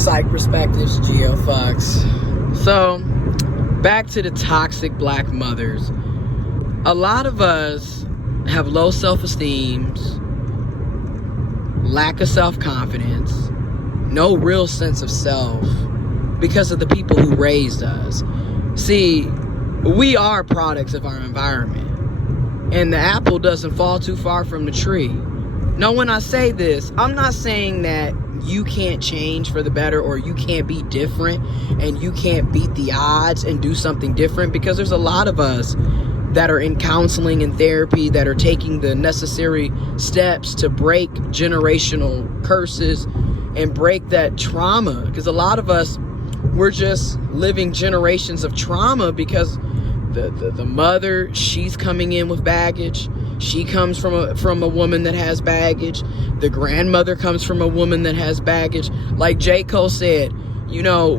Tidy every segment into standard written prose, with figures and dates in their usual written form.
Psych Perspectives, GL Fox. So, back to the toxic black mothers. A lot of us have low self-esteem, lack of self-confidence, no real sense of self because of the people who raised us. See, we are products of our environment, and the apple doesn't fall too far from the tree. Now, when I say this, I'm not saying that you can't change for the better, or you can't be different and you can't beat the odds and do something different, because there's a lot of us that are in counseling and therapy that are taking the necessary steps to break generational curses and break that trauma, because a lot of us, we're just living generations of trauma because the mother, she's coming in with baggage. She comes from a woman that has baggage. The grandmother comes from a woman that has baggage. Like J. Cole said, you know,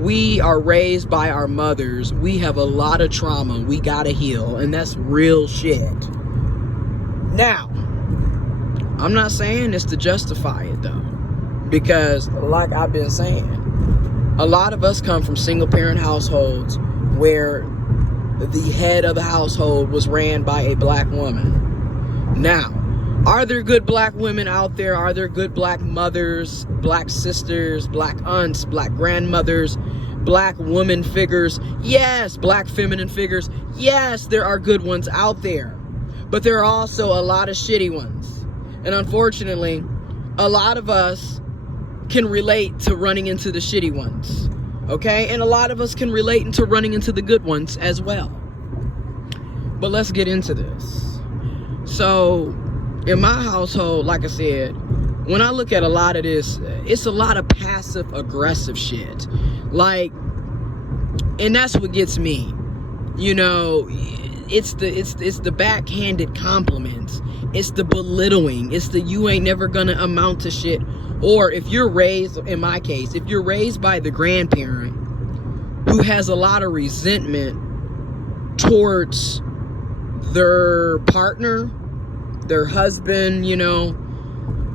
we are raised by our mothers. We have a lot of trauma we gotta heal, and that's real shit. Now, I'm not saying this to justify it though, because like I've been saying, a lot of us come from single parent households where the head of the household was ran by a black woman. Now, are there good black women out there? Are there good black mothers, black sisters, black aunts, black grandmothers, black woman figures? Yes. Black feminine figures? Yes, there are good ones out there. But there are also a lot of shitty ones. And unfortunately, a lot of us can relate to running into the shitty ones. Okay? And a lot of us can relate into running into the good ones as well. But let's get into this. So, in my household, like I said, when I look at a lot of this, it's a lot of passive aggressive shit. Like, and that's what gets me. You know, it's the backhanded compliments. It's the belittling. It's the you ain't never gonna amount to shit. Or if you're raised, in my case, if you're raised by the grandparent who has a lot of resentment towards their partner, their husband, you know,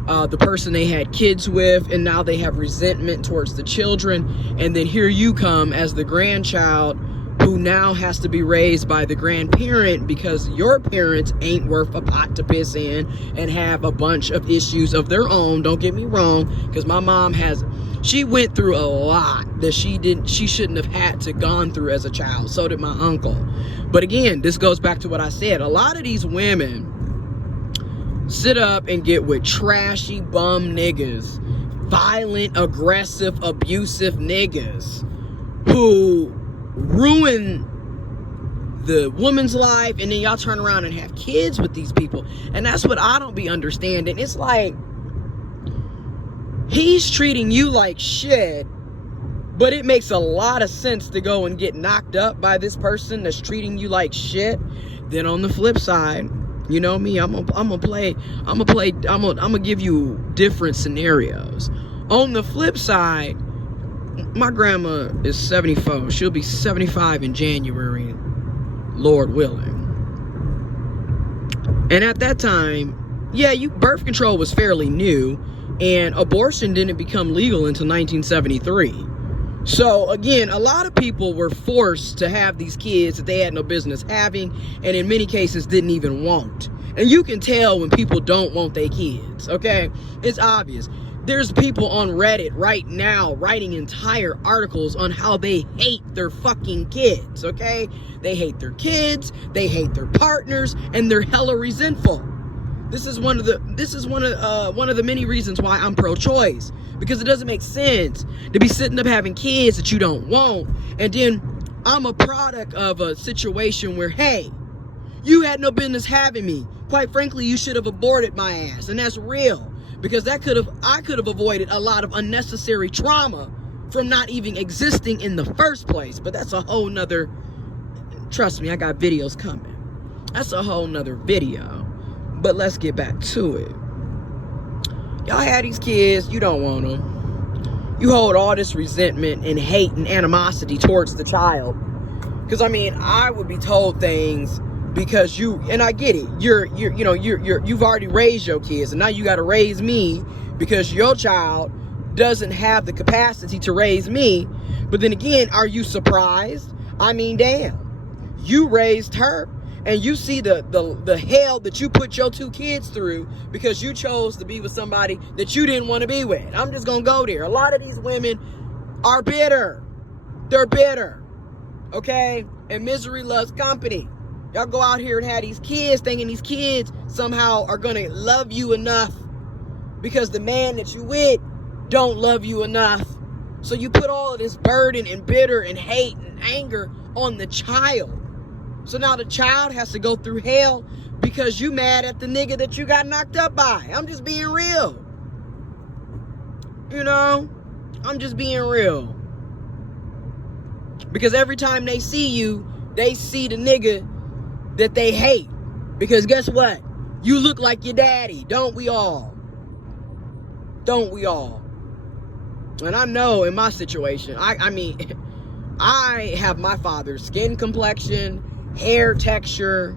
the person they had kids with, and now they have resentment towards the children, and then here you come as the grandchild who now has to be raised by the grandparent because your parents ain't worth a pot to piss in and have a bunch of issues of their own. Don't get me wrong, because my mom she went through a lot that she shouldn't have had to gone through as a child. So did my uncle. But again, this goes back to what I said. A lot of these women sit up and get with trashy bum niggas, violent, aggressive, abusive niggas who ruin the woman's life, and then y'all turn around and have kids with these people. And that's what I don't be understanding. It's like, he's treating you like shit, but it makes a lot of sense to go and get knocked up by this person that's treating you like shit. Then on the flip side, you know me, I'm gonna give you different scenarios. On the flip side, my grandma is 74. She'll be 75 in January, Lord willing. And at that time, yeah, birth control was fairly new, and abortion didn't become legal until 1973. So again, a lot of people were forced to have these kids that they had no business having, and in many cases didn't even want. And you can tell when people don't want their kids, okay? It's obvious. There's people on Reddit right now writing entire articles on how they hate their fucking kids, okay? They hate their kids, they hate their partners, and they're hella resentful. This is one of the many reasons why I'm pro-choice, because it doesn't make sense to be sitting up having kids that you don't want, and then I'm a product of a situation where, hey, you had no business having me. Quite frankly, you should have aborted my ass, and that's real. Because I could have avoided a lot of unnecessary trauma from not even existing in the first place. But that's a whole nother, trust me, I got videos coming. That's a whole nother video. But let's get back to it. Y'all had these kids, you don't want them. You hold all this resentment and hate and animosity towards the child. Because I mean, I would be told things because and I get it, you've already raised your kids, and now you got to raise me because your child doesn't have the capacity to raise me. But then again, are you surprised? I mean, damn. You raised her, and you see the hell that you put your 2 kids through because you chose to be with somebody that you didn't want to be with. I'm just going to go there. A lot of these women are bitter. They're bitter. Okay? And misery loves company. Y'all go out here and have these kids thinking these kids somehow are going to love you enough because the man that you with don't love you enough. So you put all of this burden and bitter and hate and anger on the child. So now the child has to go through hell because you mad at the nigga that you got knocked up by. I'm just being real. You know? I'm just being real. Because every time they see you, they see the nigga that they hate. Because guess what? You look like your daddy. Don't we all? Don't we all? And I know in my situation, I mean, I have my father's skin complexion, hair texture,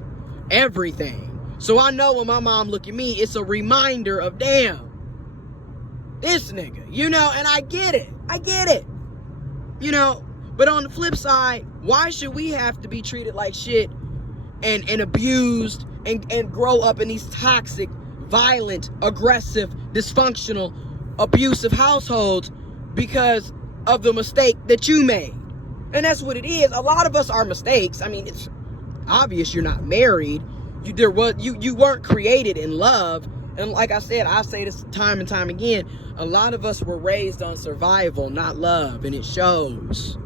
everything. So I know when my mom look at me, it's a reminder of, damn, this nigga, you know, and I get it. I get it. You know, but on the flip side, why should we have to be treated like shit and abused and grow up in these toxic, violent, aggressive, dysfunctional, abusive households because of the mistake that you made? And that's what it is. A lot of us are mistakes. I mean, it's obvious you're not married. You weren't created in love. And like I said, I say this time and time again, a lot of us were raised on survival, not love, and it shows.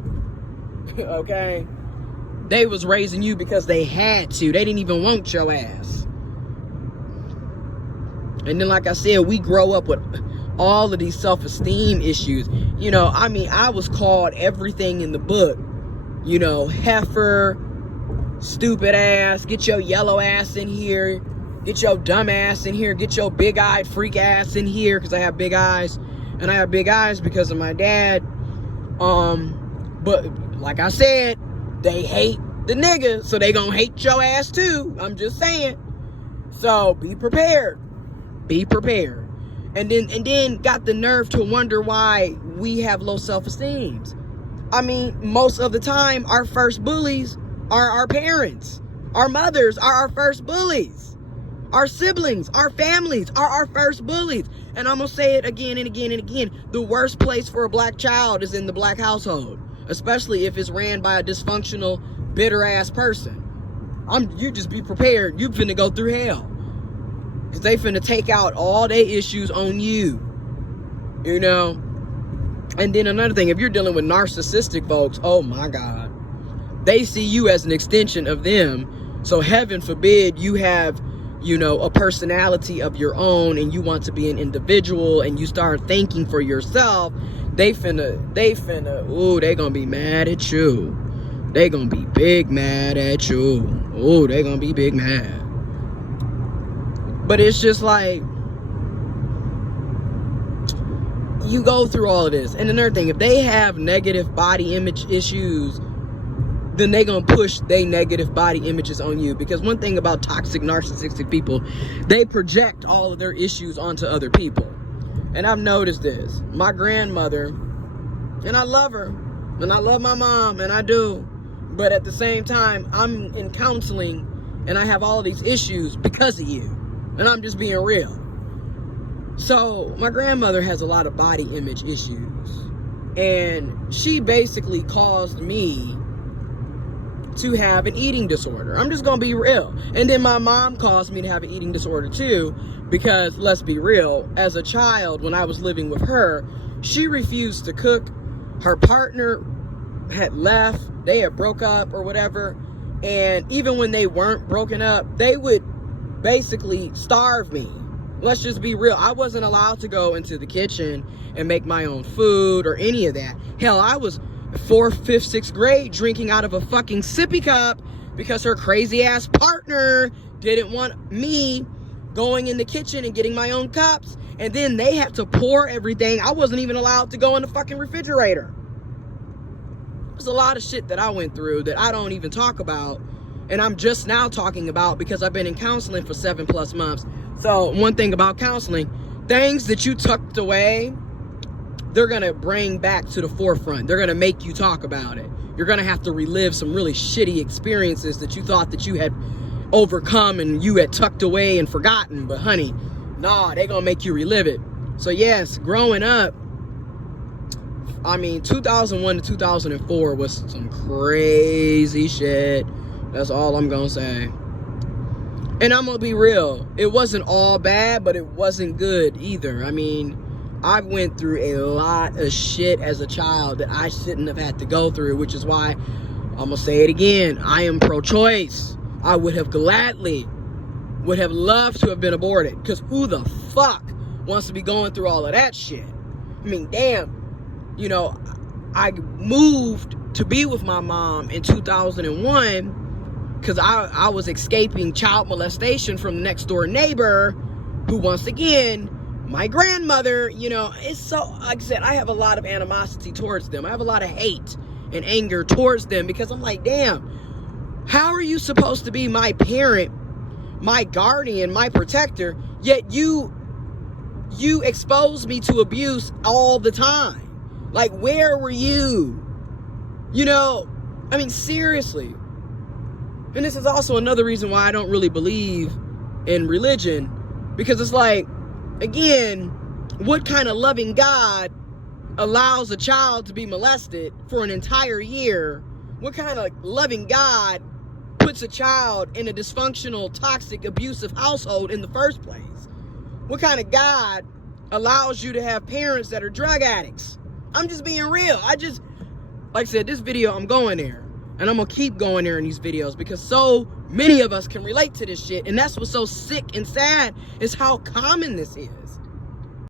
Okay? They was raising you because they had to. They didn't even want your ass. And then, like I said, we grow up with all of these self-esteem issues. You know, I mean, I was called everything in the book. You know, heifer, stupid ass, get your yellow ass in here, get your dumb ass in here, get your big-eyed freak ass in here, because I have big eyes. And I have big eyes because of my dad. But like I said, they hate the nigga, so they gonna hate your ass too. I'm just saying. So be prepared. Be prepared. And then got the nerve to wonder why we have low self-esteem. I mean, most of the time, our first bullies are our parents. Our mothers are our first bullies. Our siblings, our families are our first bullies. And I'm going to say it again and again and again. The worst place for a black child is in the black household. Especially if it's ran by a dysfunctional, bitter-ass person. You just be prepared. You finna go through hell. Because they finna take out all their issues on you. You know? And then another thing, if you're dealing with narcissistic folks, oh my God. They see you as an extension of them. So heaven forbid you have, you know, a personality of your own and you want to be an individual and you start thinking for yourself. They gonna be mad at you. They gonna be big mad at you. Oh, they gonna be big mad. But it's just like, you go through all of this. And another thing, if they have negative body image issues, then they gonna push their negative body images on you. Because one thing about toxic narcissistic people, they project all of their issues onto other people. And I've noticed this. My grandmother, and I love her, and I love my mom, and I do. But at the same time, I'm in counseling, and I have all these issues because of you. And I'm just being real. So, my grandmother has a lot of body image issues. And she basically caused me to have an eating disorder. I'm just gonna be real. And then my mom caused me to have an eating disorder too, because let's be real, as a child when I was living with her, she refused to cook. Her partner had left, they had broke up or whatever, and even when they weren't broken up, they would basically starve me. Let's just be real. I wasn't allowed to go into the kitchen and make my own food or any of that. Hell, I was 4th, 5th, 6th grade drinking out of a fucking sippy cup because her crazy ass partner didn't want me going in the kitchen and getting my own cups. And then they had to pour everything. I wasn't even allowed to go in the fucking refrigerator. There's a lot of shit that I went through that I don't even talk about. And I'm just now talking about because I've been in counseling for 7+ months. So one thing about counseling, things that you tucked away they're going to bring back to the forefront. They're going to make you talk about it. You're going to have to relive some really shitty experiences that you thought that you had overcome and you had tucked away and forgotten. But honey, nah, they're going to make you relive it. So yes, growing up, I mean, 2001 to 2004 was some crazy shit. That's all I'm going to say. And I'm going to be real. It wasn't all bad, but it wasn't good either. I mean, I went through a lot of shit as a child that I shouldn't have had to go through, which is why I'm going to say it again. I am pro-choice. I would have loved to have been aborted, because who the fuck wants to be going through all of that shit? I mean, damn. You know, I moved to be with my mom in 2001 because I was escaping child molestation from the next door neighbor who, once again, my grandmother, you know, it's so, like I said, I have a lot of animosity towards them. I have a lot of hate and anger towards them because I'm like, damn, how are you supposed to be my parent, my guardian, my protector, yet you expose me to abuse all the time? Like, where were you? You know, I mean, seriously. And this is also another reason why I don't really believe in religion. Because it's like, again, what kind of loving God allows a child to be molested for an entire year? What kind of loving God puts a child in a dysfunctional, toxic, abusive household in the first place? What kind of God allows you to have parents that are drug addicts? I'm just being real. Like I said, this video, I'm going there. And I'm going to keep going there in these videos because so many of us can relate to this shit. And that's what's so sick and sad is how common this is.